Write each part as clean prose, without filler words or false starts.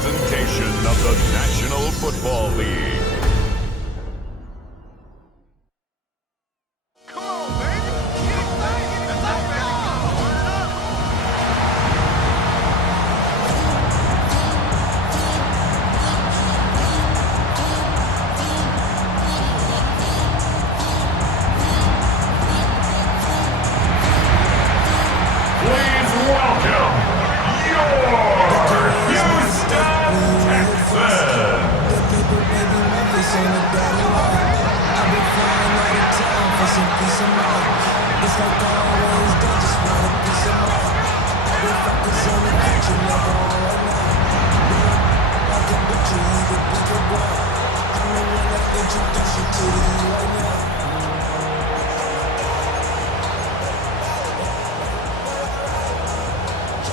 presentation of the National Football League.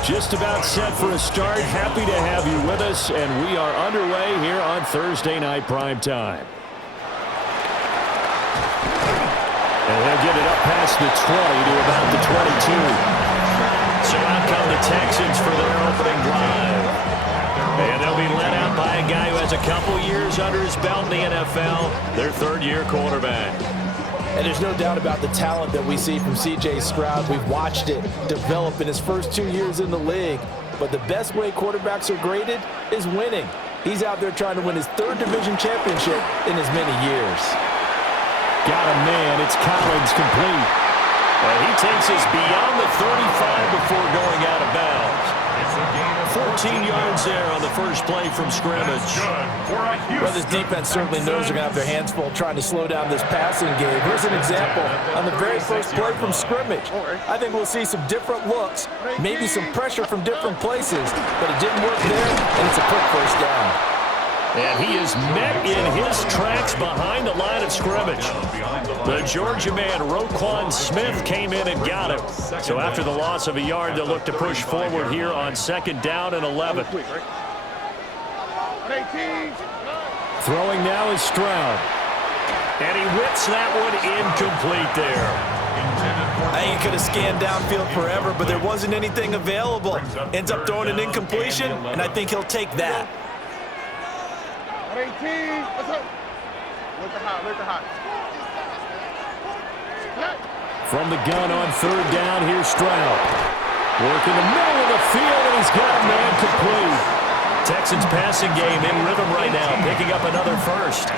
Just about set for a start. Happy to have you with us, and we are underway here on Thursday Night Prime Time. And they'll get it up past the 20 to about the 22. So out come the Texans for their opening drive. And they'll be led out by a guy who has a couple years under his belt in the NFL, their third-year quarterback. And there's no doubt about the talent that we see from C.J. Stroud. We've watched it develop in his first 2 years in the league. But the best way quarterbacks are graded is winning. He's out there trying to win his third division championship in as many years. Got a man. It's Collins complete. And he takes us beyond the 35 before going out of bounds. 14 yards there on the first play from scrimmage. Well, this defense certainly knows they're going to have their hands full trying to slow down this passing game. Here's an example on the very first play from scrimmage. I think we'll see some different looks, maybe some pressure from different places, but it didn't work there, and it's a quick first down. And he is met in his tracks behind the line of scrimmage. The Georgia man, Roquan Smith, came in and got him. So after the loss of a yard, they'll look to push forward here on second down and 11. Throwing now is Stroud. And he whips that one incomplete there. I think he could have scanned downfield forever, but there wasn't anything available. Ends up throwing an incompletion, and I think he'll take that. 18. What's up? Look the hot. From the gun on third down, here's Stroud. Working the middle of the field, and he's got a man complete. Texans passing game in rhythm right now, picking up another first.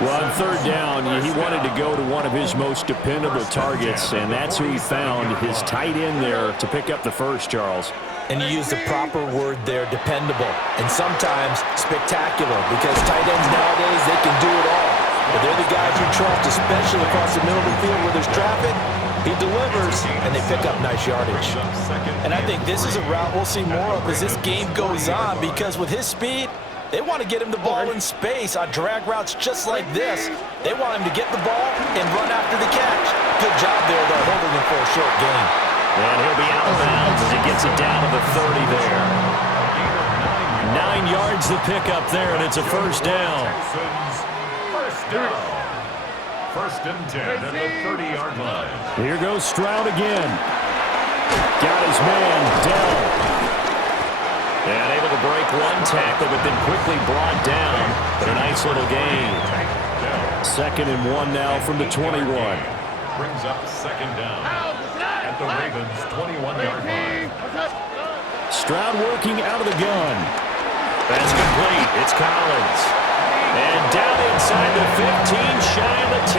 Well, on third down, he wanted to go to one of his most dependable targets, and that's who he found, his tight end there, to pick up the first, Charles. And you use the proper word there, dependable, and sometimes spectacular, because tight ends nowadays, they can do it all. But they're the guys you trust, especially across the middle of the field where there's traffic. He delivers, and they pick up nice yardage. And I think this is a route we'll see more of as this game goes on, because with his speed, they want to get him the ball in space on drag routes just like this. They want him to get the ball and run after the catch. Good job there, though, holding him for a short gain. And he'll be out of bounds as he gets it down to the 30 there. 9 yards to pick up there, and it's a first down. First and 10 at the 30-yard line. Here goes Stroud again. Got his man, Dell. And able to break one tackle, but then quickly brought down. But a nice little gain. Second and 1 now from the 21. Brings up second down at the Ravens' 21-yard line. Stroud working out of the gun. That's complete. It's Collins. And down inside the 15, shy of the 10.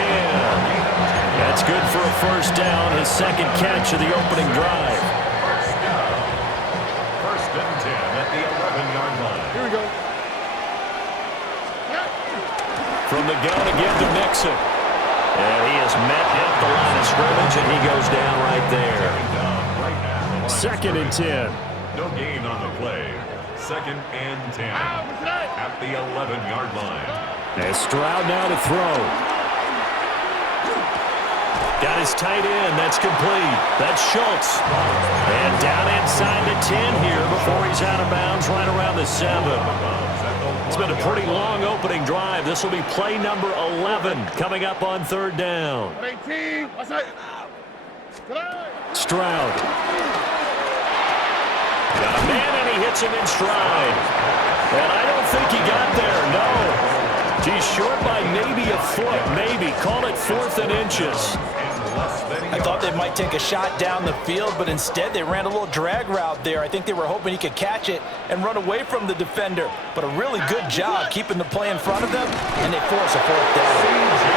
That's good for a first down, his second catch of the opening drive. First and 10 at the 11-yard line. Here we go. From the gun again to Mixon. And he is met at the line of scrimmage, and he goes down right there. Second and 10. No gain on the play. Second and 10 at the 11-yard line. And Stroud now to throw. Got his tight end. That's complete. That's Schultz. And down inside the 10 here before he's out of bounds right around the 7. It's been a pretty long opening drive. This will be play number 11 coming up on third down. 18. Stroud. Got a man, and he hits him in stride. And I don't think he got there, no. He's short by maybe a foot, maybe. Call it 4th and inches. I thought they might take a shot down the field, but instead they ran a little drag route there. I think they were hoping he could catch it and run away from the defender. But a really good job keeping the play in front of them, and they force a 4th down.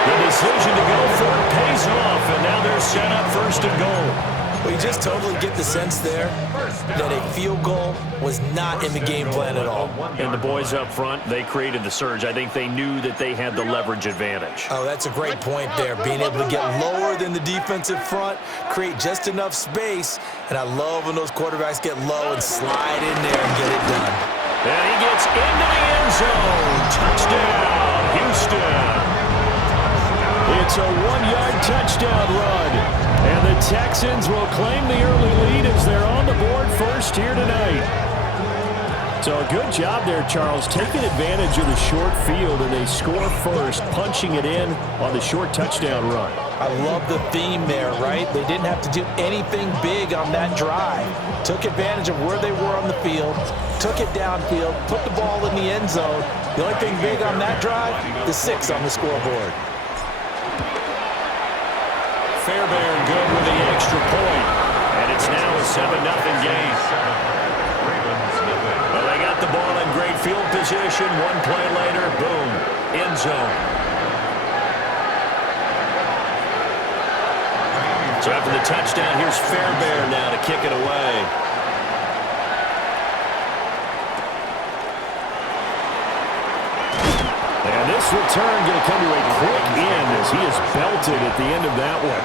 The decision to go for it pays off, and now they're set up 1st and goal. Well, you just totally get the sense there that a field goal was not in the game plan at all. And the boys up front, they created the surge. I think they knew that they had the leverage advantage. Oh, that's a great point there. Being able to get lower than the defensive front, create just enough space. And I love when those quarterbacks get low and slide in there and get it done. And he gets into the end zone. Touchdown, Houston. It's a 1-yard touchdown run. And the Texans will claim the early lead as they're on the board first here tonight. So a good job there, Charles, taking advantage of the short field, and they score first, punching it in on the short touchdown run. I love the theme there, right? They didn't have to do anything big on that drive. Took advantage of where they were on the field, took it downfield, put the ball in the end zone. The only thing big on that drive, the 6 on the scoreboard. Fairbairn good with the extra point. And it's now a 7-0 game. Well, they got the ball in great field position. One play later, boom, end zone. So after the touchdown, here's Fairbairn now to kick it away. And this return going to come to a quick end as he is belted at the end of that one.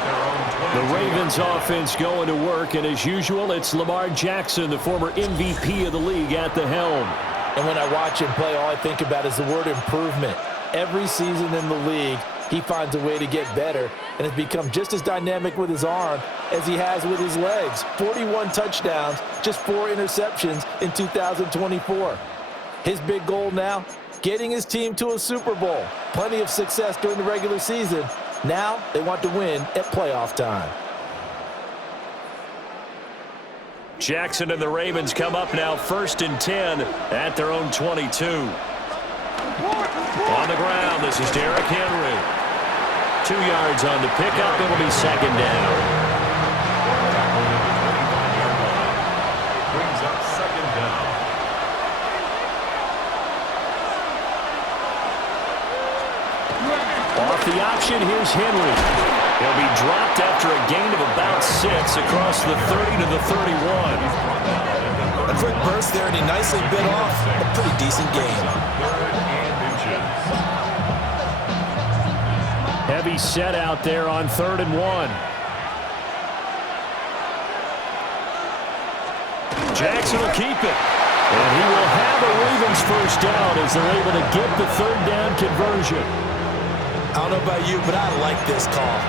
The Ravens offense going to work, and as usual, it's Lamar Jackson, the former MVP of the league, at the helm. And when I watch him play, all I think about is the word improvement. Every season in the league, he finds a way to get better, and has become just as dynamic with his arm as he has with his legs. 41 touchdowns, just 4 interceptions in 2024. His big goal now, getting his team to a Super Bowl. Plenty of success during the regular season. Now they want to win at playoff time. Jackson and the Ravens come up now 1st and 10 at their own 22. On the ground, this is Derrick Henry. 2 yards on the pickup. It'll be 2nd down. Brings up 2nd down. Off the option, here's Henry. He'll be dropped after a gain of about 6 across the 30 to the 31. A quick burst there, and he nicely bit off a pretty decent game. 3rd and inches. Heavy set out there on 3rd and 1. Jackson will keep it. And he will have a Ravens 1st down as they're able to get the 3rd down conversion. I don't know about you, but I like this call.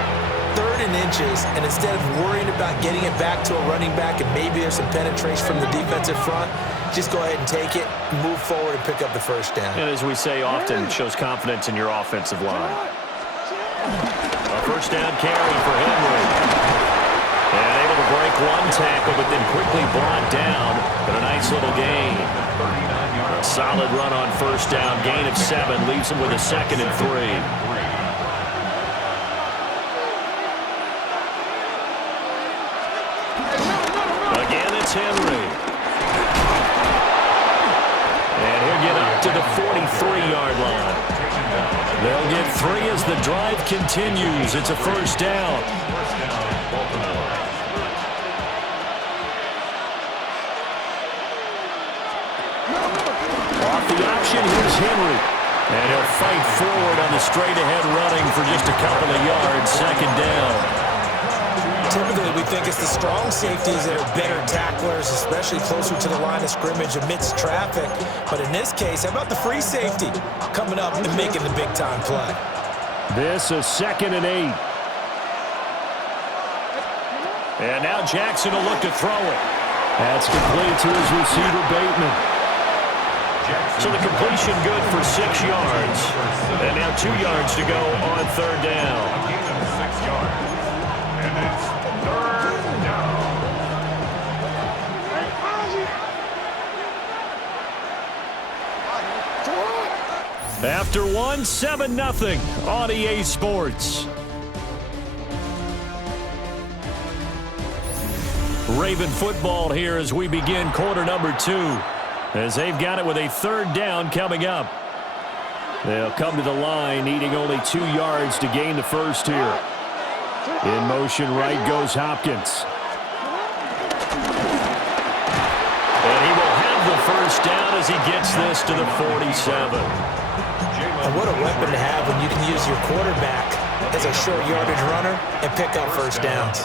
3rd and inches, and instead of worrying about getting it back to a running back and maybe there's some penetration from the defensive front, just go ahead and take it, move forward, and pick up the 1st down. And as we say often, shows confidence in your offensive line. A 1st down carry for Henry. And able to break one tackle, but then quickly brought down. But a nice little gain. A solid run on 1st down. Gain of 7 leaves him with a 2nd and 3. Again, it's Henry. And he'll get up to the 43-yard line. They'll get 3 as the drive continues. It's a 1st down. Baltimore. Off the option, here's Henry. And he'll fight forward on the straight-ahead running for just a couple of yards. 2nd down. Typically, we think it's the strong safeties that are better tacklers, especially closer to the line of scrimmage amidst traffic. But in this case, how about the free safety coming up and making the big-time play? This is 2nd and 8. And now Jackson will look to throw it. That's complete to his receiver, Bateman. So the completion good for 6 yards. And now 2 yards to go on 3rd down. A gain of 6 yards. And it's 3rd down. after one, 7-0 on EA Sports. Raven football here as we begin quarter number 2. As they've got it with a third down coming up. They'll come to the line needing only 2 yards to gain the first here. In motion right goes Hopkins. And he will have the first down as he gets this to the 47. And what a weapon to have when you can use your quarterback as a short yardage runner and pick up first downs.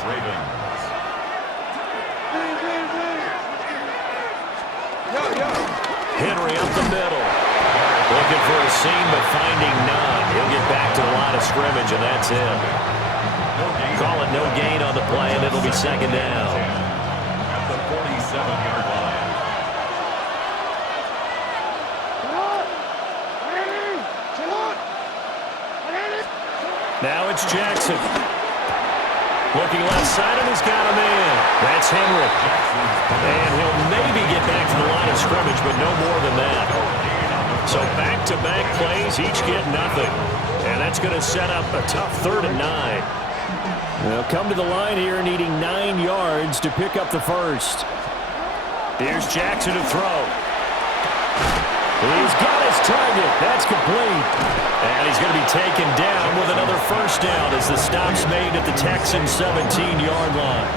Henry up the middle. Looking for a seam, but finding none. He'll get back to the line of scrimmage, and that's it. Call it no gain on the play, and it'll be second down. At the 47-yard line. Now it's Jackson. Looking left side, and he's got him in. That's Henry. And he'll maybe get back to the line of scrimmage, but no more than that. So back-to-back plays, each get nothing. And that's going to set up a tough 3rd and 9. They'll come to the line here needing 9 yards to pick up the first. Here's Jackson to throw. He's got his target. That's complete. And he's going to be taken down with another first down as the stop's made at the Texans' 17-yard line.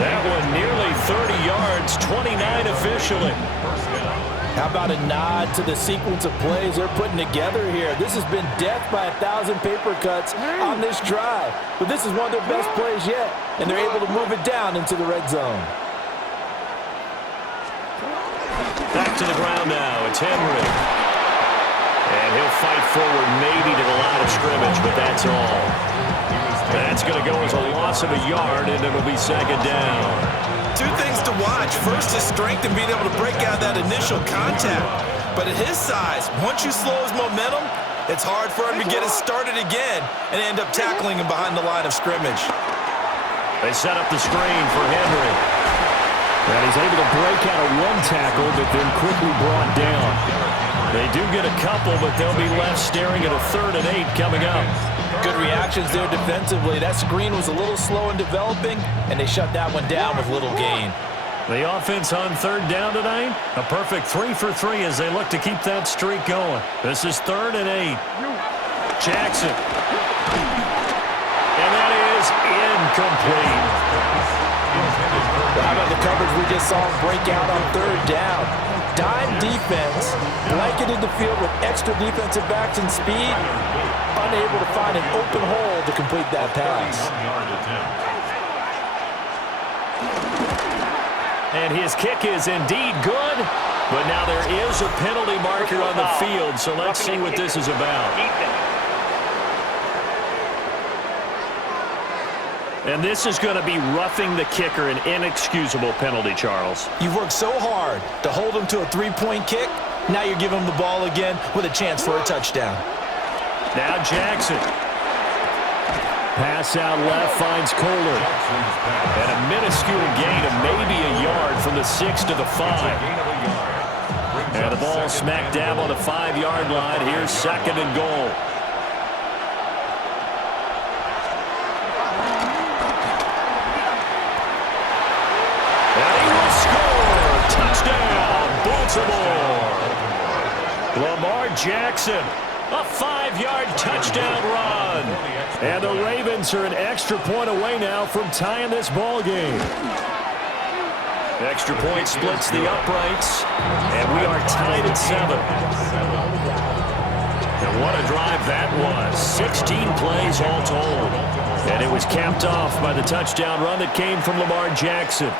That one nearly 30 yards, 29 officially. How about a nod to the sequence of plays they're putting together here? This has been death by 1,000 paper cuts on this drive. But this is one of their best plays yet, and they're able to move it down into the red zone. Back to the ground now. It's Henry. And he'll fight forward maybe to the line of scrimmage, but that's all. That's going to go as a loss of a yard, and it'll be second down. 2 things to watch. First, his strength and being able to break out that initial contact. But at his size, once you slow his momentum, it's hard for him to get it started again and end up tackling him behind the line of scrimmage. They set up the screen for Henry. And he's able to break out of 1 tackle, but then quickly brought down. They do get a couple, but they'll be left staring at a 3rd and 8 coming up. Good reactions there defensively. That screen was a little slow in developing, and they shut that one down with little gain. The offense on 3rd down tonight, a perfect 3 for 3 as they look to keep that streak going. This is 3rd and 8. Jackson. And that is incomplete. How about the coverage we just saw him break out on 3rd down? Dime defense, blanketed the field with extra defensive backs and speed, unable to find an open hole to complete that pass. And his kick is indeed good, but now there is a penalty marker on the field, so let's see what this is about. And this is going to be roughing the kicker, an inexcusable penalty, Charles. You've worked so hard to hold him to a 3-point kick. Now you're giving him the ball again with a chance for a touchdown. Now Jackson. Pass out left finds Kohler. And a minuscule gain of maybe a yard from the 6 to the 5. And the ball smack dab on the 5-yard line. Here's 2nd and goal. Touchdown, Baltimore. Lamar Jackson, a 5-yard touchdown run. And the Ravens are an extra point away now from tying this ball game. Extra point splits the uprights, and we are tied at 7. And what a drive that was. 16 plays all told. And it was capped off by the touchdown run that came from Lamar Jackson.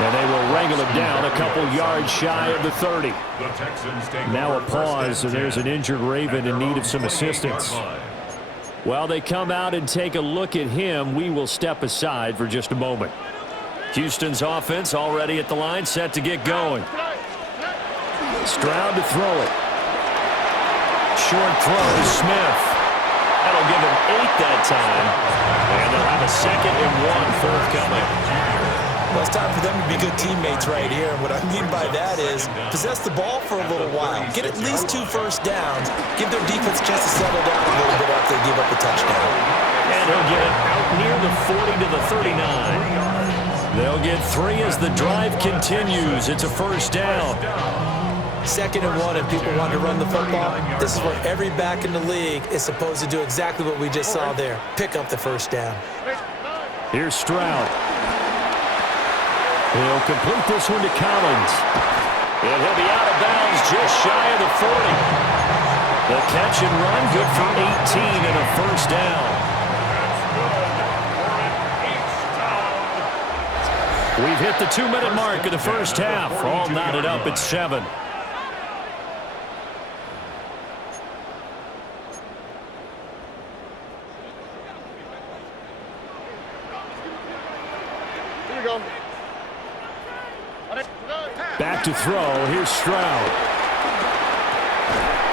And they will wrangle him down a couple yards shy of the 30. Now a pause, and there's an injured Raven in need of some assistance. While they come out and take a look at him, we will step aside for just a moment. Houston's offense already at the line, set to get going. Stroud to throw it. Short throw to Smith. That'll give him 8 that time. And they'll have a 2nd and 1 forthcoming. Well, it's time for them to be good teammates right here. And what I mean by that is possess the ball for a little while. Get at least 2 first downs. Give their defense a chance to settle down a little bit after they give up a touchdown. And he'll get it out near the 40 to the 39. They'll get 3 as the drive continues. It's a first down. 2nd and 1, and people want to run the football. This is where every back in the league is supposed to do exactly what we just saw there. Pick up the first down. Here's Stroud. He'll complete this one to Collins. And he'll be out of bounds just shy of the 40. The catch and run, good for 18 and a first down. We've hit the 2-minute mark of the first half. All knotted up at 7. Back to throw. Here's Stroud.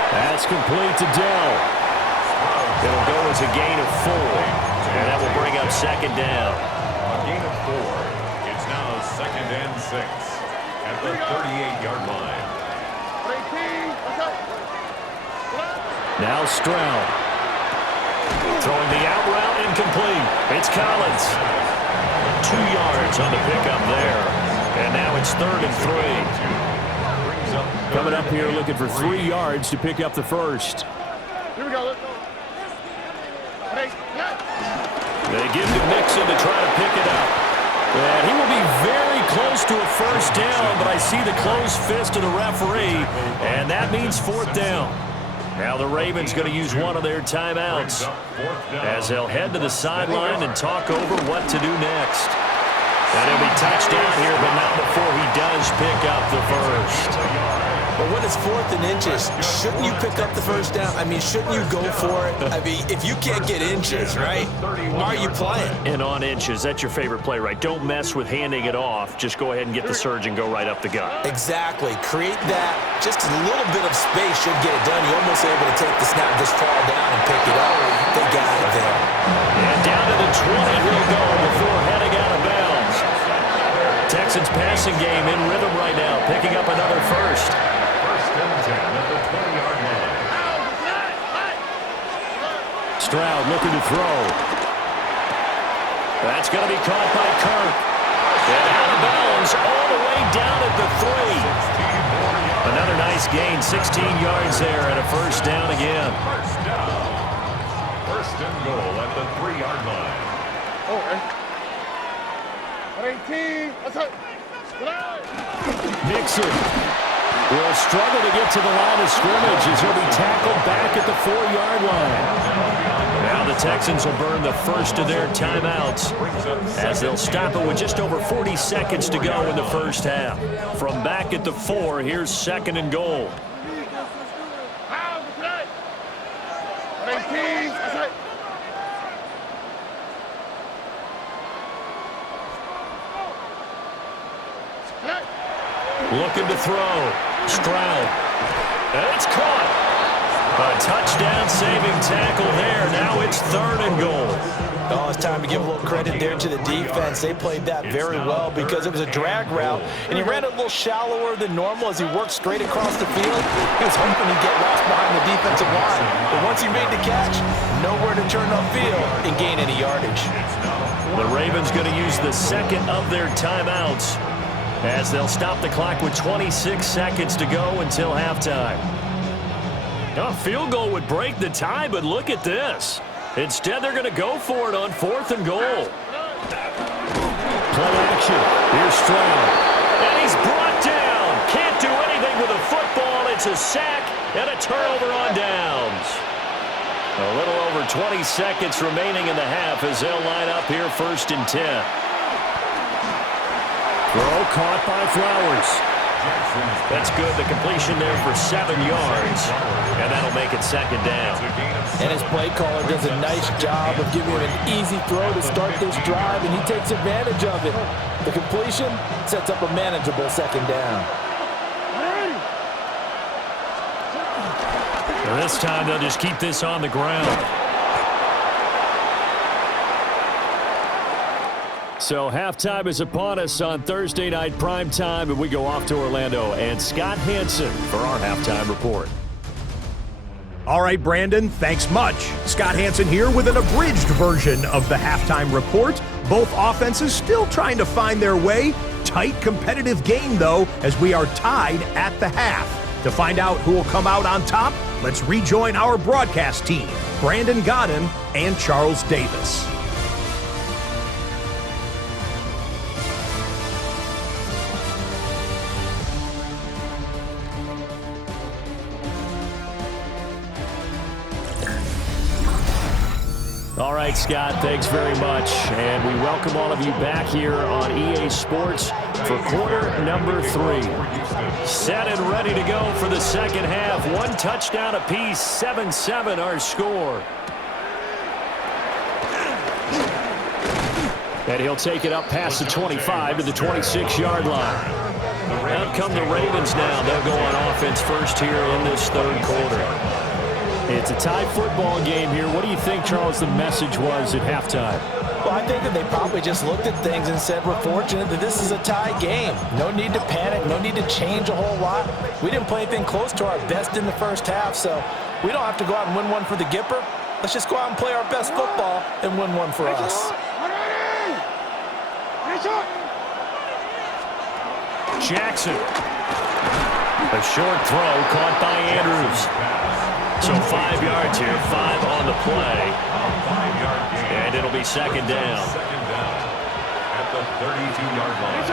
That's complete to Dell. It'll go as a gain of 4. And that will bring up 2nd down. A gain of 4. It's now 2nd and 6 at the 38-yard line. Now Stroud. Throwing the out route incomplete. It's Collins. 2 yards on the pickup there. And now it's 3rd and 3. Coming up here looking for 3 yards to pick up the first. Here we go. Let's go. They give to Mixon to try to pick it up. And he will be very close to a first down, but I see the closed fist of the referee, and that means 4th down. Now the Ravens going to use one of their timeouts as they'll head to the sideline and talk over what to do next. And he'll be touched down here, but not before he does pick up the first. But when it's 4th and inches, shouldn't you pick up the first down? I mean, shouldn't you go for it? I mean, if you can't get inches, right, why are you playing? And on inches, that's your favorite play, right? Don't mess with handing it off. Just go ahead and get the surge and go right up the gut. Exactly. Create that. Just a little bit of space should get it done. You're almost able to take the snap, just fall down and pick it up. They got it there. And down to the 20 he'll go before heading out of bounds. Texans passing game in rhythm right now, picking up another first. 1st and 10 at the 20-yard line. Stroud looking to throw. That's going to be caught by Kirk. And out of bounds all the way down at the 3. Another nice gain, 16 yards there and a first down again. First down. 1st and goal at the 3-yard line. Oh, 18. Let's go. Mixon will struggle to get to the line of scrimmage as he'll be tackled back at the 4-yard line. Now the Texans will burn the first of their timeouts as they'll stop it with just over 40 seconds to go in the first half. From back at the 4, here's 2nd and goal. 18. Let's go. Looking to throw. Stroud. And it's caught. A touchdown-saving tackle there. Now it's 3rd and goal. Oh, it's time to give a little credit there to the defense. They played that very well because it was a drag route, and he ran a little shallower than normal as he worked straight across the field. He was hoping to get lost behind the defensive line, but once he made the catch, nowhere to turn upfield and gain any yardage. The Ravens going to use the 2nd of their timeouts as they'll stop the clock with 26 seconds to go until halftime. A field goal would break the tie, but look at this. Instead, they're going to go for it on 4th and goal. Play action. Here's Stroud. And he's brought down. Can't do anything with a football. It's a sack and a turnover on downs. A little over 20 seconds remaining in the half as they'll line up here 1st and 10. Throw caught by Flowers. That's good. The completion there for 7 yards. And that'll make it 2nd down. And his play caller does a nice job of giving him an easy throw to start this drive, and he takes advantage of it. The completion sets up a manageable 2nd down. And this time they'll just keep this on the ground. So halftime is upon us on Thursday night primetime, and we go off to Orlando. And Scott Hansen for our halftime report. All right, Brandon, thanks much. Scott Hansen here with an abridged version of the halftime report. Both offenses still trying to find their way. Tight, competitive game, though, as we are tied at the half. To find out who will come out on top, let's rejoin our broadcast team, Brandon Godden and Charles Davis. All right, Scott, thanks very much. And we welcome all of you back here on EA Sports for quarter number 3. Set and ready to go for the second half. One touchdown apiece, 7-7 our score. And he'll take it up past the 25 to the 26-yard line. Out come the Ravens now. They'll go on offense first here in this third quarter. It's a tie football game here. What do you think, Charles, the message was at halftime? Well, I think that they probably just looked at things and said, we're fortunate that this is a tie game. No need to panic, no need to change a whole lot. We didn't play anything close to our best in the first half, so we don't have to go out and win one for the Gipper. Let's just go out and play our best football and win one for us. Jackson. A short throw caught by Andrews. So 5 yards here, 5 on the play. And it'll be second down. At the 32-yard line.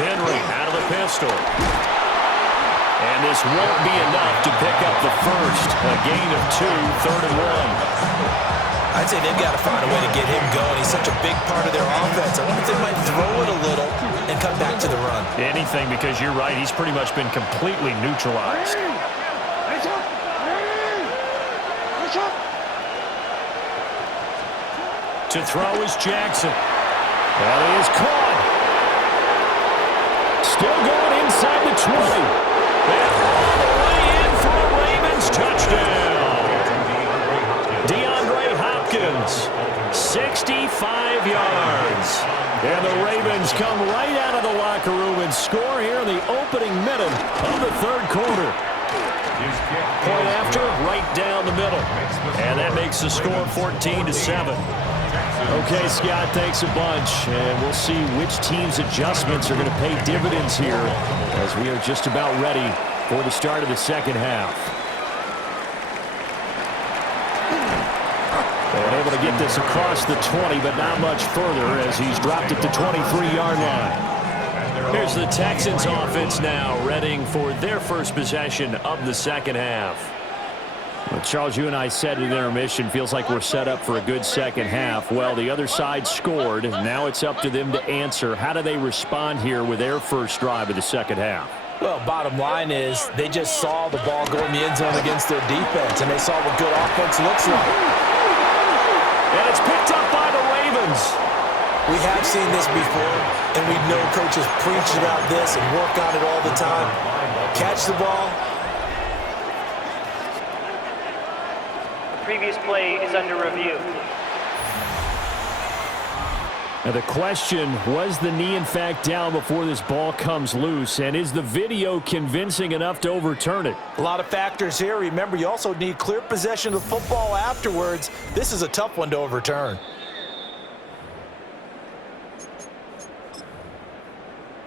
Henry out of the pistol. And this won't be enough to pick up the first. A gain of 2, 3rd and 1. I'd say they've got to find a way to get him going. He's such a big part of their offense. I wonder if they might throw it a little and come back to the run. Anything, because you're right. He's pretty much been completely neutralized. To throw is Jackson. That is caught. Still going inside the 20. And all the way in for a Ravens touchdown. 65 yards. And the Ravens come right out of the locker room and score here in the opening minute of the third quarter. Point after, right down the middle. And that makes the score 14-7. Okay, Scott, thanks a bunch. And we'll see which team's adjustments are going to pay dividends here as we are just about ready for the start of the second half. And able to get this across the 20, but not much further as he's dropped it to 23-yard line. Here's the Texans offense now, readying for their first possession of the second half. Well, Charles, you and I said at intermission, feels like we're set up for a good second half. Well, the other side scored. Now it's up to them to answer. How do they respond here with their first drive of the second half? Well, bottom line is they just saw the ball go in the end zone against their defense, and they saw what good offense looks like. And it's picked up by the Ravens. We have seen this before, and we know coaches preach about this and work on it all the time. Catch the ball. The previous play is under review. Now the question, was the knee in fact down before this ball comes loose? And is the video convincing enough to overturn it? A lot of factors here. Remember, you also need clear possession of the football afterwards. This is a tough one to overturn.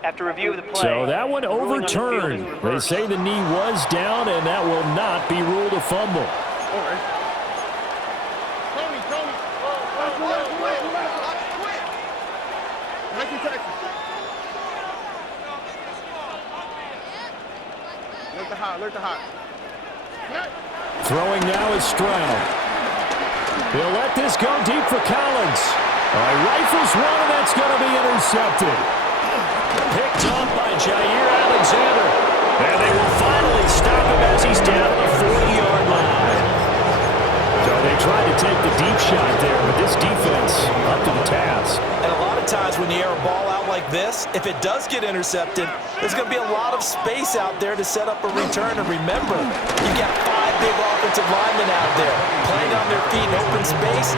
After review of the play. So that one overturned. They say the knee was down, and that will not be ruled a fumble. All right. Alert the hot. Throwing now is Stroud. He'll let this go deep for Collins. Rifles one, and that's going to be intercepted. Picked off by Jair Alexander. And they will finally stop him as he's down at the 40-yard line. So they tried to take the deep shot there, but this defense up to the task. And a lot of times when you air a ball out out like this, if it does get intercepted, there's going to be a lot of space out there to set up a return. And remember, you've got 5 big offensive linemen out there playing on their feet in open space.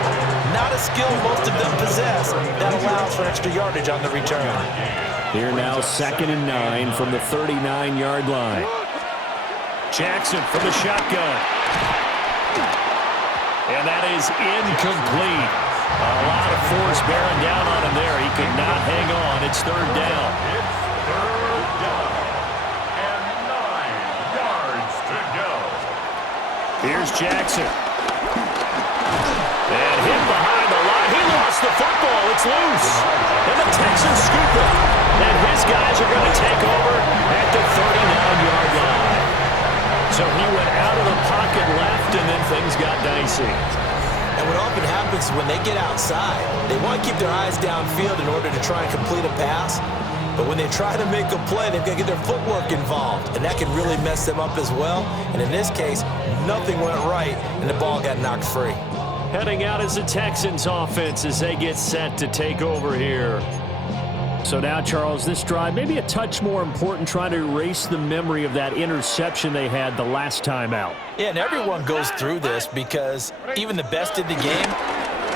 Not a skill most of them possess. That allows for extra yardage on the return. Here now, 2nd and 9 from the 39-yard line. Jackson from the shotgun. And that is incomplete. A lot of force bearing down on him there. He could not hang on. It's 3rd down. It's 3rd down. And 9 yards to go. Here's Jackson. And hit behind the line. He lost the football. It's loose. And the Texans scoop it. And his guys are going to take over at the 39-yard line. So he went out of the pocket left, and then things got dicey. And what often happens when they get outside, they want to keep their eyes downfield in order to try and complete a pass. But when they try to make a play, they've got to get their footwork involved, and that can really mess them up as well. And in this case, nothing went right, and the ball got knocked free. Heading out as the Texans offense as they get set to take over here. So now, Charles, this drive maybe a touch more important, trying to erase the memory of that interception they had the last time out. Yeah, and everyone goes through this because even the best in the game,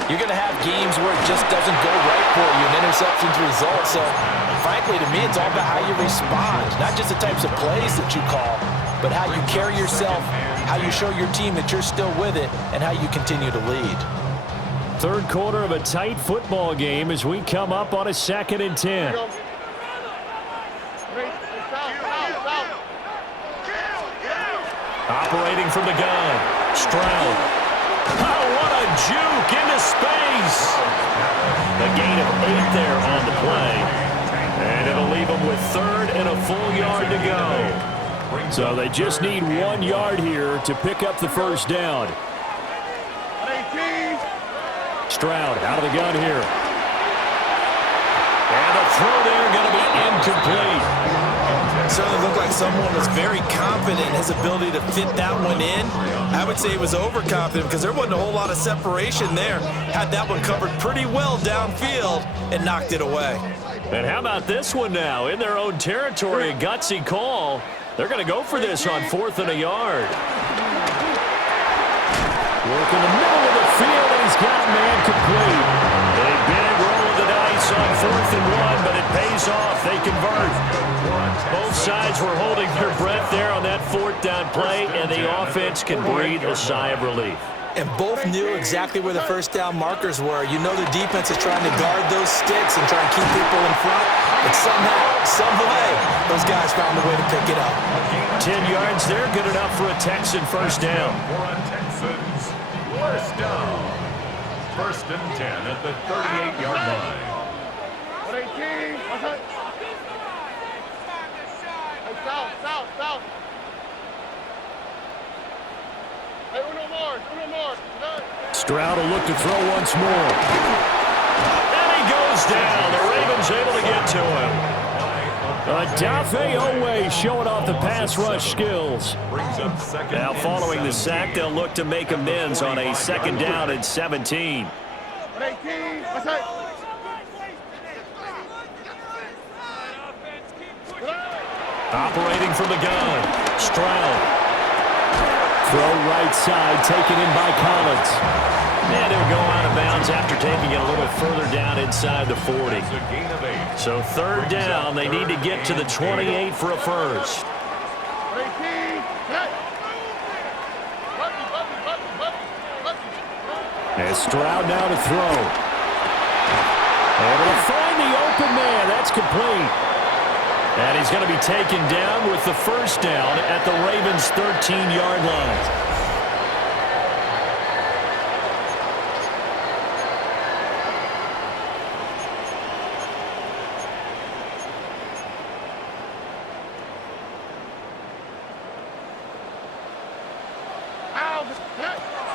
you're going to have games where it just doesn't go right for you and interceptions result. So, frankly, to me, it's all about how you respond, not just the types of plays that you call, but how you carry yourself, how you show your team that you're still with it, and how you continue to lead. 3rd quarter of a tight football game as we come up on a 2nd and 10. Operating from the gun, Stroud. Oh, what a juke into space. A gain of 8 there on the play. And it'll leave them with 3rd and a full yard to go. So they just need 1 yard here to pick up the 1st down. Stroud out of the gun here. And the throw there going to be incomplete. Certainly looked like someone was very confident in his ability to fit that one in. I would say he was overconfident because there wasn't a whole lot of separation there. Had that one covered pretty well downfield and knocked it away. And how about this one now? In their own territory, a gutsy call. They're going to go for this on 4th and a yard. Work in the middle of the field, and he's got man complete. A big roll of the dice on 4th and 1, but it pays off. They convert. Both sides were holding their breath there on that 4th down play, and the offense can breathe a sigh of relief. And both knew exactly where the 1st down markers were. You know the defense is trying to guard those sticks and try and keep people in front. But somehow, some way, those guys found a way to pick it up. 10 yards there, good enough for a Texan 1st down. For a Texans 1st down. 1st and 10 at the 38-yard line. 118. South. Hey, uno more. Stroud will look to throw once more. And he goes down. The Ravens able to get to him. Adafe Owe showing off the pass rush skills. Now following the sack, they'll look to make amends on a 2nd down and 17. Operating from the gun, Stroud. Throw right side, taken in by Collins. And he'll go out of bounds after taking it a little further down inside the 40. So 3rd down, they need to get to the 28 for a 1st. And Stroud now to throw. Able to find the open man. That's complete. And he's going to be taken down with the 1st down at the Ravens' 13-yard line.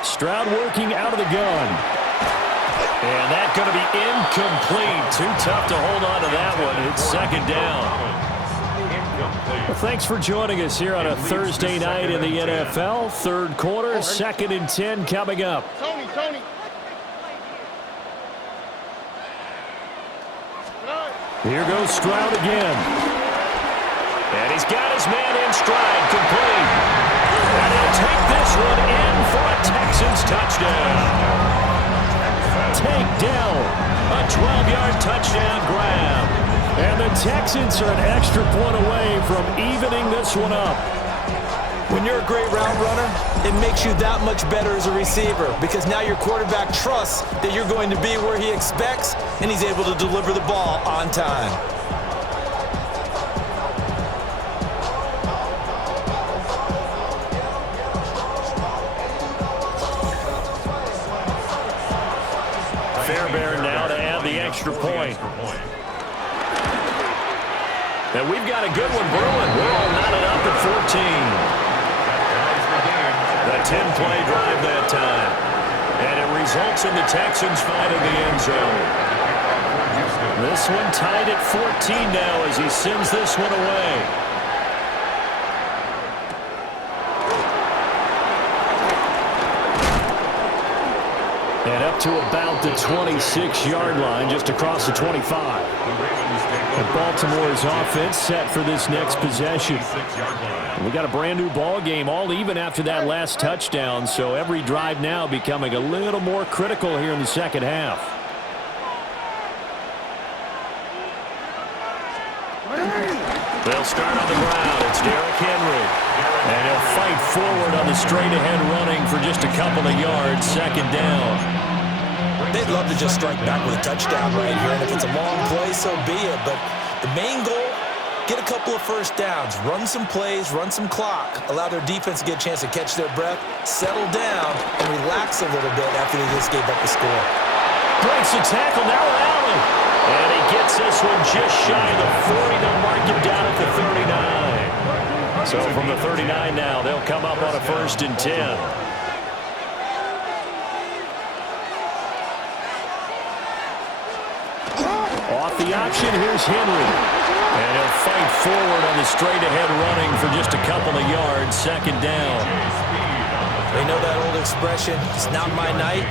Stroud working out of the gun. And that's going to be incomplete. Too tough to hold on to that one. It's 2nd down. Well, thanks for joining us here on a Thursday night in the NFL. 3rd quarter, 2nd and 10 coming up. Here goes Stroud again. And he's got his man in stride, complete. And he'll take this one in for a Texans touchdown. Take down. A 12-yard touchdown grab. And the Texans are an extra point away from evening this one up. When you're a great route runner, it makes you that much better as a receiver because now your quarterback trusts that you're going to be where he expects, and he's able to deliver the ball on time. Fairbairn now to add the extra point. And we've got a good one brewing. We're all knotted up at 14. A 10-play drive that time. And it results in the Texans finding the end zone. This one tied at 14 now as he sends this one away. And up to about the 26-yard line, just across the 25. And Baltimore's offense set for this next possession. We got a brand new ball game, all even after that last touchdown, so every drive now becoming a little more critical here in the second half. They'll start on the ground. It's Derrick Henry. And he'll fight forward on the straight-ahead running for just a couple of yards, second down. They'd love to just strike back with a touchdown right here, and if it's a long play, so be it. But the main goal, get a couple of first downs, run some plays, run some clock, allow their defense to get a chance to catch their breath, settle down, and relax a little bit after they just gave up the score. Breaks the tackle, now Allen. And he gets this one just shy of the 40. They'll mark him down at the 39. So from the 39 now, they'll come up on a 1st and 10. Off the option, here's Henry. And he'll fight forward on the straight-ahead running for just a couple of yards, second down. They know that old expression, it's not my night.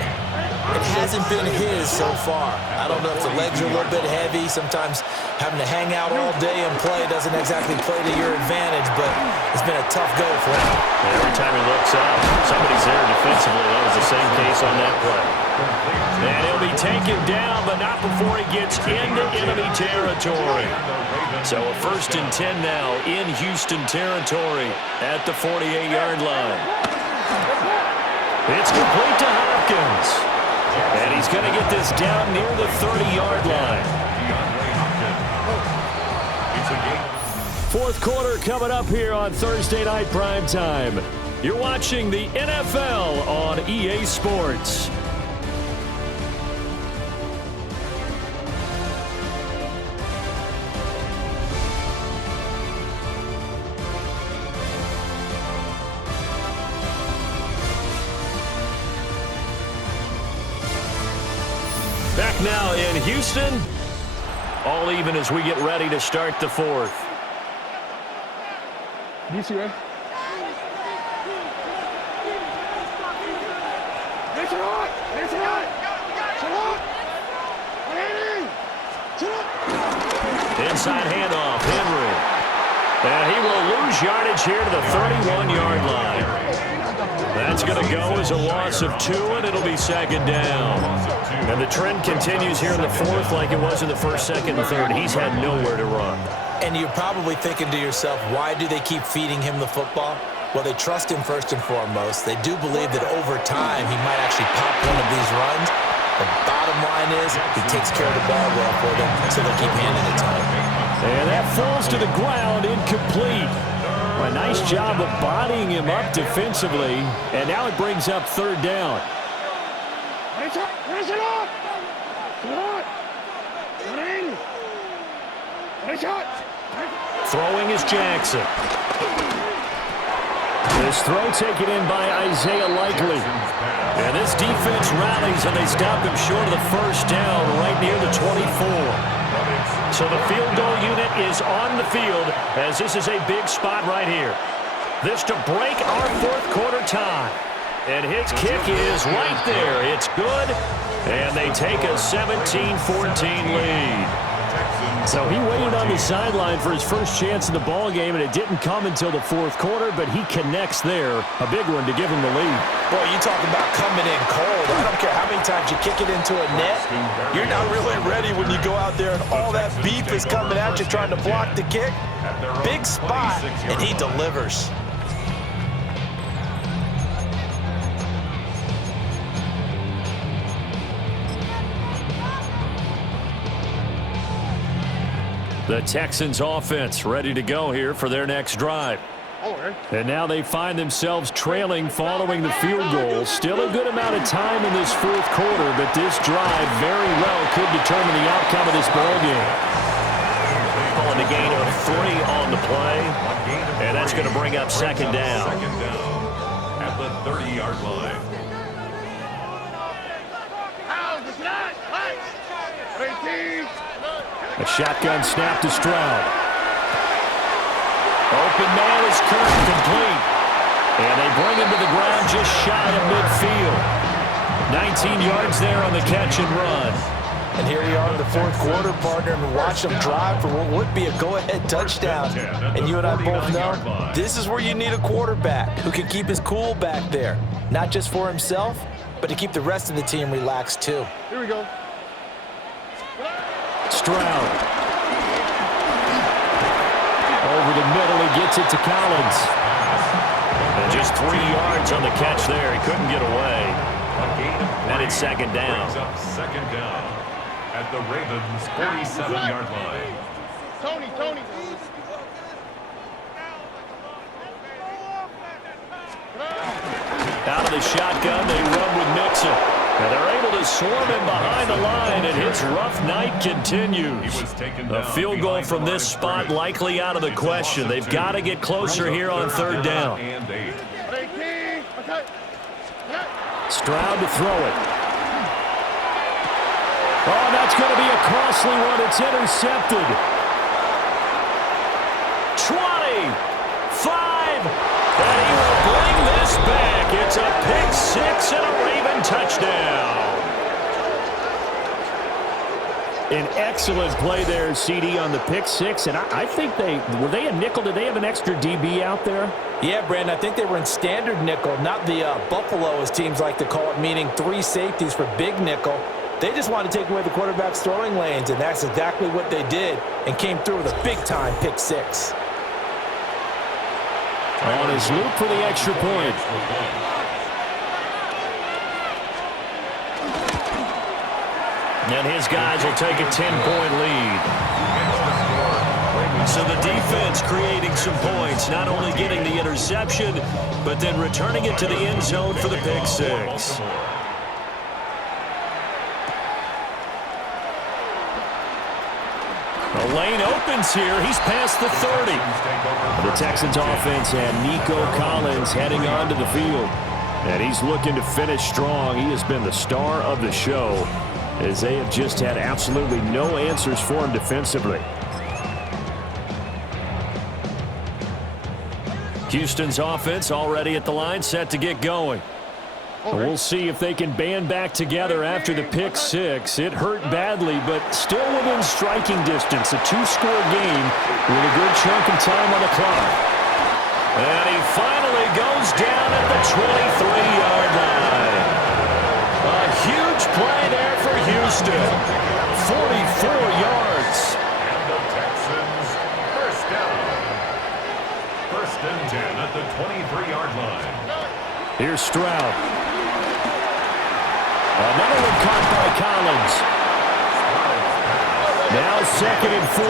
It hasn't been his so far. I don't know if the legs are a little bit heavy. Sometimes having to hang out all day and play doesn't exactly play to your advantage, but it's been a tough go for him. Every time he looks up, somebody's there defensively. That was the same case on that play. And he'll be taken down, but not before he gets into enemy territory. So a 1st and 10 now in Houston territory at the 48-yard line. It's complete to Hopkins. And he's going to get this down near the 30-yard line. Fourth quarter coming up here on Thursday Night Primetime. You're watching the NFL on EA Sports. Back now in Houston, all even as we get ready to start the fourth. DC, right? It's hot! It's hot! Inside handoff, Henry. And he will lose yardage here to the 31-yard line. That's going to go as a loss of 2, and it'll be second down. And the trend continues here in the fourth like it was in the first, second, and third. He's had nowhere to run. And you're probably thinking to yourself, why do they keep feeding him the football? Well, they trust him first and foremost. They do believe that over time he might actually pop one of these runs. The bottom line is he takes care of the ball well for them, so they keep handing it to him. And that falls to the ground, incomplete. A nice job of bodying him up defensively, and now it brings up third down. Throwing is Jackson. This throw taken in by Isaiah Likely. And this defense rallies, and they stop him short of the first down right near the 24. So the field goal unit is on the field as this is a big spot right here. This to break our fourth quarter tie. And his kick is right there. It's good. And they take a 17-14 lead. So he waited on the sideline for his first chance in the ball game, and it didn't come until the fourth quarter, but he connects there. A big one to give him the lead. Boy, you talk about coming in cold. I don't care how many times you kick it into a net. You're not really ready when you go out there and all that beef is coming at you trying to block the kick. Big spot, and he delivers. The Texans offense ready to go here for their next drive. And now they find themselves trailing following the field goal. Still a good amount of time in this fourth quarter, but this drive very well could determine the outcome of this ball game. Calling a gain of 3 on the play, and that's going to bring up second down. Second down at the 30-yard line. A shotgun snap to Stroud. Open man is Kirk, complete. And they bring him to the ground just shy of midfield. 19 yards there on the catch and run. And here you are in the fourth quarter, partner, and watch them drive for what would be a go-ahead touchdown. And you and I both know this is where you need a quarterback who can keep his cool back there. Not just for himself, but to keep the rest of the team relaxed too. Here we go. Stroud. Over the middle, he gets it to Collins. And just 3 yards on the catch there. He couldn't get away. And it's second down. Brings up second down at the Ravens' 47-yard line. Tony. Out of the shotgun, they run with Mixon. And they're able to swarm him behind the line, and his rough night continues. A field goal from this spot likely out of the question. They've got to get closer here on third down. Stroud to throw it. Oh, that's going to be a costly one. It's intercepted. 20, 5, and he will bring this back. It's a pick six and a Raven touchdown. An excellent play there, CD, on the pick six. And I think were they a nickel? Did they have an extra DB out there? Yeah, Brandon, I think they were in standard nickel, not the Buffalo, as teams like to call it, meaning 3 safeties for big nickel. They just wanted to take away the quarterback's throwing lanes, and that's exactly what they did, and came through with a big-time pick six. On his loop for the extra point. And his guys will take a 10-point lead. So the defense creating some points, not only getting the interception, but then returning it to the end zone for the pick six. The lane opens here. He's past the 30. The Texans offense and Nico Collins heading onto the field. And he's looking to finish strong. He has been the star of the show, as they have just had absolutely no answers for him defensively. Houston's offense already at the line, set to get going. We'll see if they can band back together after the pick six. It hurt badly, but still within striking distance. A 2-score game with a good chunk of time on the clock. And he finally goes down at the 23-yard line. A huge play there for Houston. 44 yards. And the Texans first down. First and 10 at the 23-yard line. Here's Stroud. Another one caught by Collins. Now second and 4. A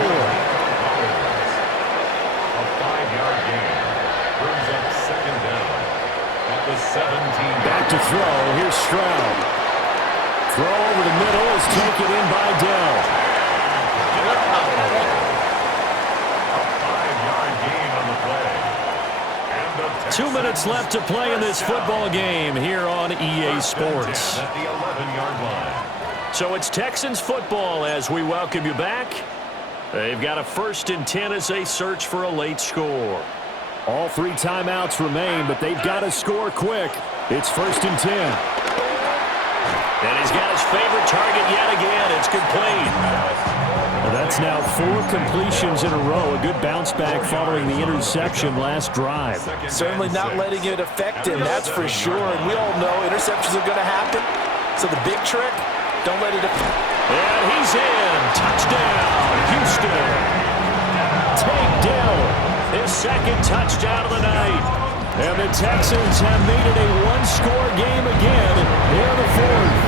5-yard gain brings up second down at the 17. Back to throw. Here's Stroud. Throw over the middle is taken in by Dell. A 5-yard gain on the play. 2 minutes left to play in this football game here on EA Sports. At the 11-yard line. So it's Texans football as we welcome you back. They've got a 1st and 10 as they search for a late score. All 3 timeouts remain, but they've got to score quick. It's 1st and 10. And he's got his favorite target yet again. It's complete. Well, That's now 4 completions in a row. A good bounce back following the interception last drive. Certainly not letting it affect him, that's for sure. And we all know interceptions are going to happen. So the big trick, don't let it affect. And he's in. Touchdown, Houston. Take Dell, his second touchdown of the night. And the Texans have made it a one-score game again here in the fourth.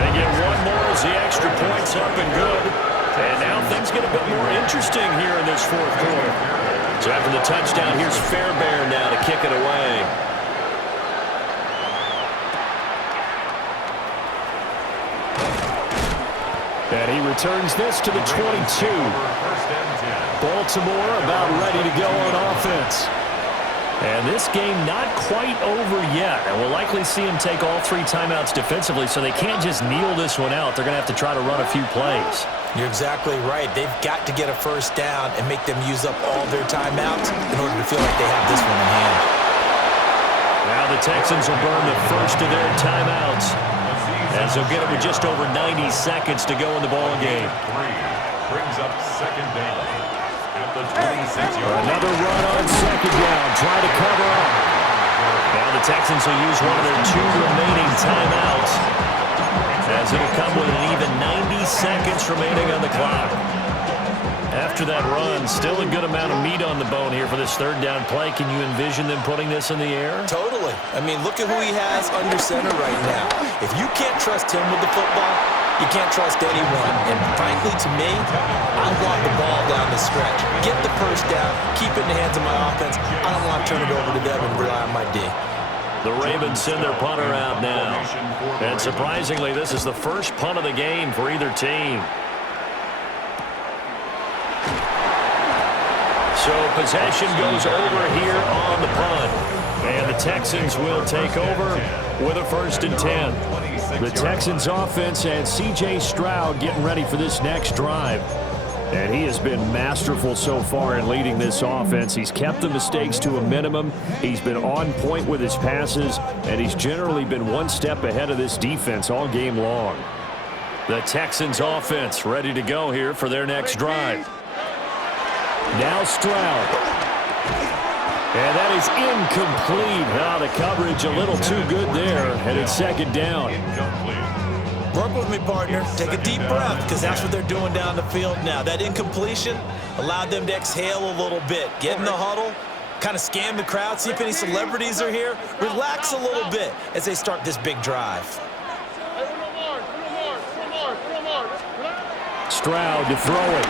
They get one more as the extra point's up and good. And now things get a bit more interesting here in this fourth quarter. So after the touchdown, here's Fairbairn now to kick it away. And he returns this to the 22. Baltimore about ready to go on offense. And this game not quite over yet. And we'll likely see him take all 3 timeouts defensively, so they can't just kneel this one out. They're going to have to try to run a few plays. You're exactly right. They've got to get a first down and make them use up all their timeouts in order to feel like they have this one in hand. Now the Texans will burn the first of their timeouts, as they'll get it with just over 90 seconds to go in the ball game. Brings up second down at the 26-yard. Another run on second down. Try to cover up. Now the Texans will use one of their 2 remaining timeouts, as it'll come with an even 90 seconds remaining on the clock. After that run, still a good amount of meat on the bone here for this third down play. Can you envision them putting this in the air? Totally. I mean, look at who he has under center right now. If you can't trust him with the football, you can't trust anyone. And frankly, to me, I want the ball down the stretch. Get the first down, keep it in the hands of my offense. I don't want to turn it over to them and rely on my D. The Ravens send their punter out now. And surprisingly, this is the first punt of the game for either team. So possession goes over here on the punt. And the Texans will take over with a 1st and 10. The Texans offense and C.J. Stroud getting ready for this next drive. And he has been masterful so far in leading this offense. He's kept the mistakes to a minimum. He's been on point with his passes, and he's generally been one step ahead of this defense all game long. The Texans offense ready to go here for their next drive. Now Stroud. And that is incomplete. Now the coverage a little too good there, and it's second down. Work with me, partner. Take a deep breath, because that's what they're doing down the field now. That incompletion allowed them to exhale a little bit. Get in the huddle, kind of scan the crowd, see if any celebrities are here. Relax a little bit as they start this big drive. Stroud to throw it.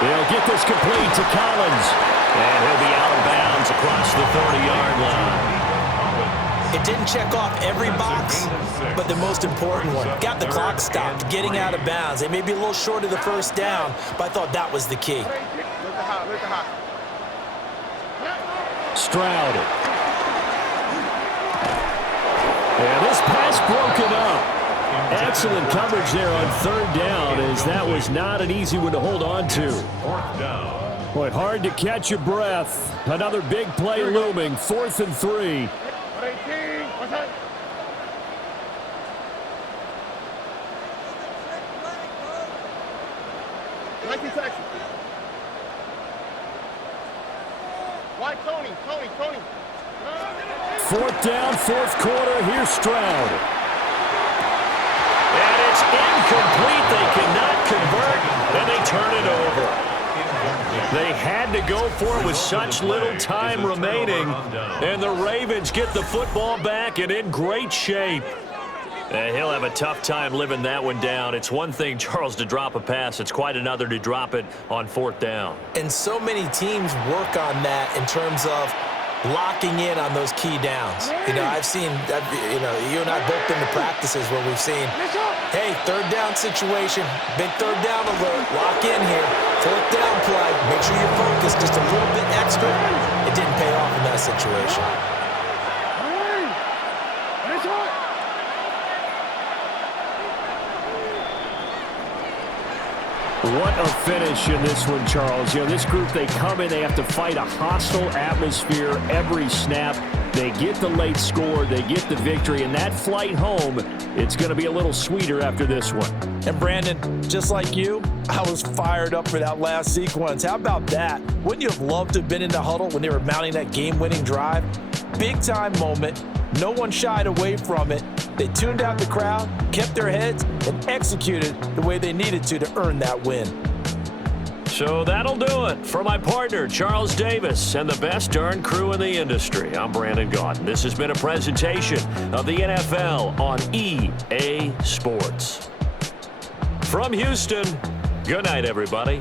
They'll get this complete to Collins. And he'll be out of bounds across the 30-yard line. It didn't check off every box, but the most important one. Got the clock stopped, getting out of bounds. They may be a little short of the first down, but I thought that was the key. Stroud. And this pass broken up. Excellent coverage there on third down, as that was not an easy one to hold on to. Boy, hard to catch your breath. Another big play looming, 4th and 3. Tony. 4th down, 4th quarter. Here's Stroud. And it's incomplete. They cannot convert, and they turn it over. They had to go for it with such little time remaining, and the Ravens get the football back and in great shape. And he'll have a tough time living that one down. It's one thing, Charles, to drop a pass. It's quite another to drop it on 4th down. And so many teams work on that in terms of locking in on those key downs. You know, I've seen, you and I both been to practices where we've seen, hey, 3rd down situation, big 3rd down alert, lock in here, 4th down play, make sure you're focused just a little bit extra. It didn't pay off in that situation. What a finish in this one, Charles. You know, this group, they come in, they have to fight a hostile atmosphere every snap. They get the late score, they get the victory, and that flight home, it's going to be a little sweeter after this one. And Brandon, just like you, I was fired up for that last sequence. How about that? Wouldn't you have loved to have been in the huddle when they were mounting that game-winning drive? Big-time moment. No one shied away from it. They tuned out the crowd, kept their heads, and executed the way they needed to earn that win. So that'll do it for my partner, Charles Davis, and the best darn crew in the industry. I'm Brandon Gaudin. This has been a presentation of the NFL on EA Sports. From Houston, good night, everybody.